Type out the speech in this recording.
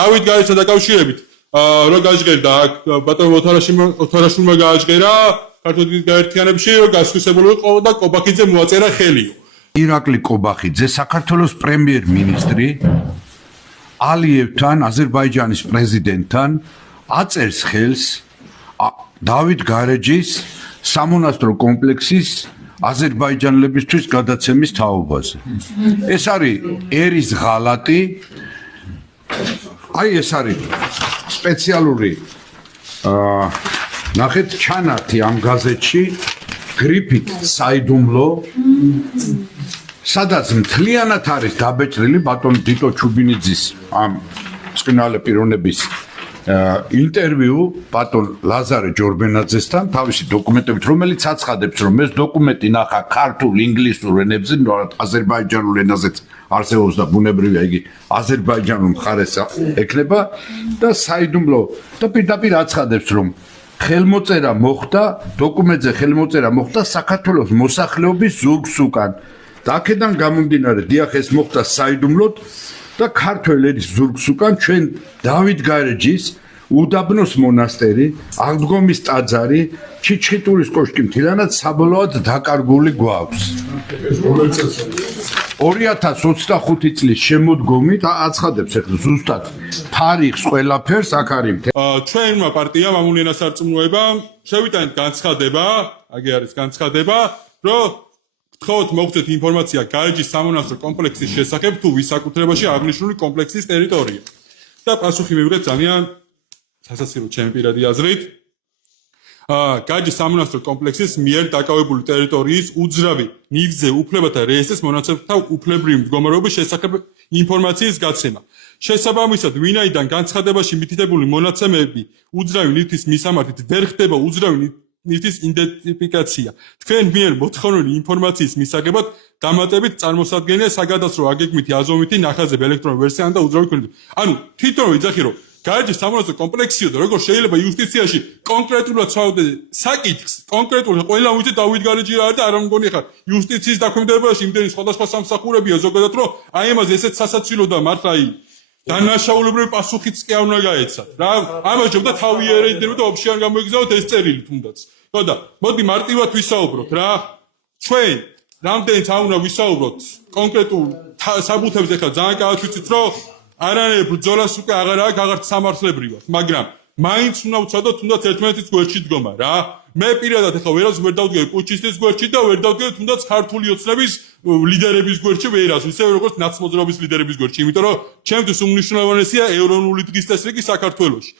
დავით გაიჩა დაკავშირებით რო გაჟღერდა ბატონო ოთარაშვილმა გააჟღერა ქართული გაერთიანებაში რომ გასხვისებული იყო და კობახიძე მოაწერა ხელიო. ირაკლი კობახიძე საქართველოს პრემიერ-მინისტრი ალიევთან, აზერბაიჯანის პრეზიდენტთან აწერს ხელს დავით გარეჯის სამონასტრო კომპლექსის აზერბაიჯანელებისთვის გადაცემის თაობაზე. ეს არის ერის ღალატი. აი ეს არის სპეციალური ნახეთ ჩანართი ამ გაზეთში გრიფით საიდუმლო სადაც მთლიანად არის დაბეჭრილი ბატონ დიტო ჩუბინიძის ამ წყინვალე პიროვნების ინტერვიუ ბატონ ლაზარე ჯორბენაძესთან თავისი დოკუმენტებით რომელიც აცხადებს რომ ეს დოკუმენტი ნახა ქართულ ინგლისურ ენებზე აზერბაიჯანულ ენაზეც არსებობს და ბუნებრივია იგი აზერბაიჯანულ მხარეს ექნება და საიდუმლო და პირდაპირ აცხადებს რომ ხელმოწერა მოხდა დოკუმენტზე ხელმოწერა მოხდა საქართველოს მოსახლეობის ზურგს უკან და აქედან გამომდინარე დიახ ეს მოხდა საიდუმლოდ და ქართველ ერის ზურგს უკან ჩვენ დავით გარეჯის უდაბნოს მონასტერი აღდგომის ტაძარი ჩიჩხიტურის კოშკი მთლიანად საბოლოოდ დაკარგული გვაქვს 2025 წლის შემოდგომით აცხადებს ახლა ზუსტად თარიღს ყველაფერს აქ არის ჩვენმა პარტიამ ამუნენასარწმუნოებამ შევიტანეთ განცხადება აგი არის განცხადება რომ გთხოვთ მოგცეთ ინფორმაცია გარეჯის სამონასტრო კომპლექსის შესახებ თუ ვის საკუთრებაში აღნიშნული კომპლექსის ტერიტორია და პასუხი მივიღეთ ძალიან სასაცილო ჩემი პირადი აზრით გარეჯის სამონასტრო კომპლექსის მიერ დაკავებული ტერიტორიის უძრავი ნივთზე უფლებათა რეესტრის მონაცემთა უფლებრივი მდგომარეობის შესახებ ინფორმაციის გაცემა შესაბამისად ვინაიდან განცხადებაში მითითებული მონაცემები უძრავი ნივთის მისამართით ვერ ხდება უძრავი ნივთის იდენტიფიკაცია თქვენ მიერ მოთხოვნილი ინფორმაციის მისაღებად დამატებით წარმოსადგენია საგადასტრო აგეგმვითი აზომვითი ნახაზები ელექტრონული ვერსიიდან და უძრავი ქვენით ანუ თვითონ ვიძახი რომ გარეჯის სამონასტრო კომპლექსიო და როგორ შეიძლება იუსტიციაში კონკრეტულად ცავდე საკითხს კონკრეტულად ყველა ვიცი დავით გარეჯი რა არის და არ მგონი ხარ იუსტიციის დაქვემდებარებაში იმდენი სხვადასხვა სამსახურებია ზოგადად რომ აი ამაზე ესეც სასაცილო და მართლა დანაშაულებრივი პასუხიც კი არ უნდა გაეცათ რა ამაჟებ და თავი ერეიდები და ოფშიან გამოიგზავნოთ ეს წერილი თუნდაც ხო და მოდი მარტივად ვისაუბროთ რა ჩვენ რამდენიც არ უნდა ვისაუბროთ კონკრეტულ საბუთებზე ხა ძალიან კარგად ვიცით რომ არანაირ ბრძოლას უკვე აღარ აქვს აღარც სამართლებრივად მაგრამ მაინც უნდა ვცადოთ თუნდაც ერთმანეთის გვერდში დგომა რა მე პირადად ახლა ვერას ვერ დავდგები პუჩისტის გვერდში და ვერ დავდგები თუნდაც ქართული ოცნების ლიდერების გვერდში ვერას ისევე როგორც ნაცმოძრაობის ლიდერების გვერდში იმიტომ რომ ჩემთვის უმნიშვნელოვანესია ეროვნული დღის წესრიგი საქართველოში